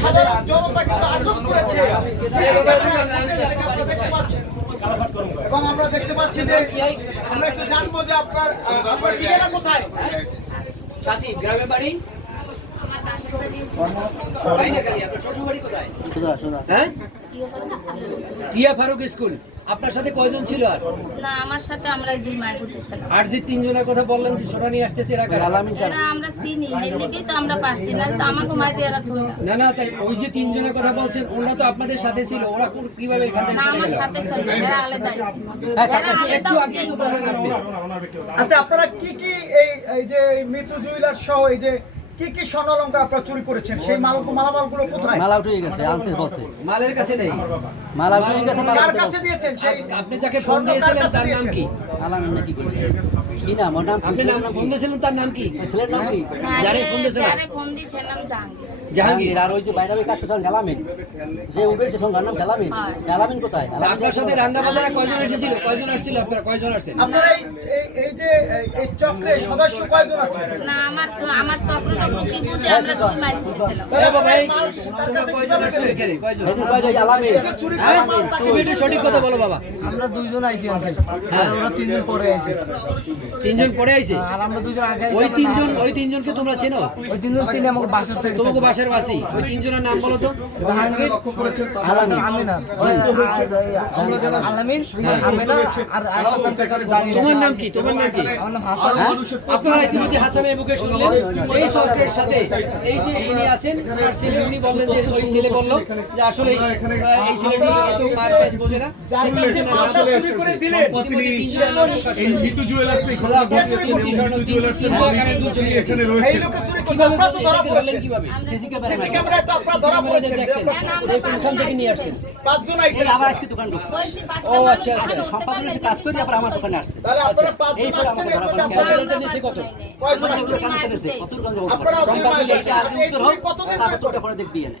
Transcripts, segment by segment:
সাধারণ জনতা কিন্তু আটক করেছে। আপনারা দেখতে পাচ্ছেন। এবং আমরা দেখতে পাচ্ছি যে আমরা একটু জানব যে আপনার আপনার ঠিকানা কোথায়? সাথী গ্রামে বাড়ি? হ্যাঁ? টিয়া ফারুক স্কুল। আপনার সাথে কয়জন ছিল আর না আমার সাথে আমরা দুই মায়ের করতেছিলাম আর যে তিনজনের কথা বললেন যে সোনা নিয়ে আসতেছে এরা কারা? এরা আমরা চিনি এর লেগেই তো আমরা পারছি না তো আমাকে মাইতে এরা ধরে না। না তাই ওই যে তিনজনের কথা বলছেন ওরা তো আপনাদের সাথে ছিল ওরা কোন- কীভাবে এখান থেকে না আমার সাথে ছিল এরা আলাদা এরা আলাদা। আচ্ছা আপনারা কি কি এই এই যে এই মৃত্যু জুয়েলার সহ এই যে কি কি স্বর্ণ অলঙ্কার আপনারা চুরি করেছেন? সেই মাল মালামালগুলো কোথায়? মালা উঠে গেছে আনতে বলছে। মালের কাছে নেই। মালা উঠে গেছে কার কাছে দিয়েছেন? সেই আপনি যাকে ফোন দিয়েছিলেন তার নাম কি? আলাম নাকি কি নাম? ওর নাম আপনি নাম ফোন দিয়েছিলেন তার নাম কি? ছেলের নাম কি? যারে ফোন দিয়েছিলেন? যারে ফোন দিয়েছিলাম জাহাঙ্গীর জাহাঙ্গীর। আর ওই যে বাইরে ওই কাজ করছেন যে উঠেছে ফোন নাম গেলামিন হ্যাঁ। কোথায়? আপনার সাথে রান্না বাজারে কয়জন এসেছিল? কয়জন আসছিল? আপনারা কয়জন আসছেন? আপনারা এই এই- এই যে এই- এই চক্রে সদস্য কয়জন আছে? না আমার আমার কি বুঝে আমরা দুই মায়ের করতেছিলাম তাহলে এবং এই এই মাল তার কাছে কয়জন আসছে এখানে? কয়জন? সেদিন কয় যে গেলামিন এই যে চুরি করা তুমি একটু সঠিক কথা বলো বাবা। আমরা দুইজন আইছি আঙ্কেল। আর ওরা তিনজন পরে আইছে। তিনজন পড়ে আইছে? আর আমরা দুজন আগে ওই তিনজন ওই তিনজনকে তোমরা চেনো? ওই তিনজন ছিল আমাকে বাসার সাইডে তোমাকে বাসার বাসি। ওই তিনজনের নাম বলো তো। জাহাঙ্গীর আলামিন। তোমার নাম কি? তোমার নাম কি? হ্যাঁ? আপনারা ইতিমধ্যে হাসানের মুখে শুনলেন। এই সরকারের সাথে এই যে ইনি আছেন আর ছেলে উনি বললেন যে ওই ছেলে বলল যে আসলে এই ছেলেটি এত মার প্যাচ বোঝে না। কীভাবে? আপনারা তো ধরা এটাকে ধরলেন পড়েছেন কীভাবে সিসি ক্যামেরায় তো আপনারা ধরা পড়েছেন দেখছেন কোনখান থেকে নিয়ে আসছেন। পাঁচজন আইছেন। আবার আজকে দোকান ঢুকছে। ও, আচ্ছা, আচ্ছা। সম্পাদন এসে কাজ করে আবার আমার দোকানে আসছে। তাহলে আপনারা পাঁচজন আসছেন কত? আপনারা সম্পাদন লেখে পরে দেখবি এনে।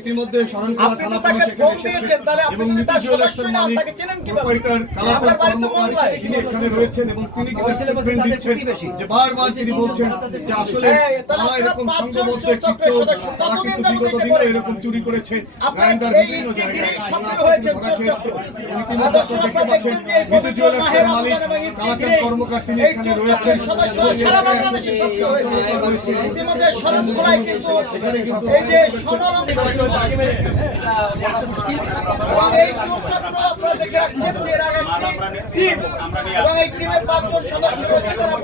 ইতিমধ্যে আপনি তো তাকে ফোন দিয়েছেন, তাহলে আপনি যদি তার সদস্য না, তাকে চেনেন কীভাবে? আপনার বাড়ি তো কর্মকার এখানে রয়েছেন এবং তিনি ওই ছেলে তাদের দিচ্ছেন প্রতিবেশী। যে বারবার তিনি বলছেন যে আসলে তারা এরকম সংঘবদ্ধ একটি সদস্য। কতদিন যাবত এটা দিনেও এরকম চুরি করেছে গ্রাইন্ডার বিভিন্ন জায়গায় সক্রিয় আদর্শ আপনারা দেখছেন যে পবিত্র মাহের মালিক কর্মকার তিনি এখানে রয়েছেন চক্রের সারা বাংলাদেশে সক্রিয় হয়েছে। ইতিমধ্যে শরণখোলায় কিন্তু এই যে স্বর্ণলঙ্কার এবং এই চোর চক্র আপনারা দেখে রাখছেন যে এর আগে একটি টিম এবং এই টিমে পাঁচজন সদস্য রয়েছে আমরা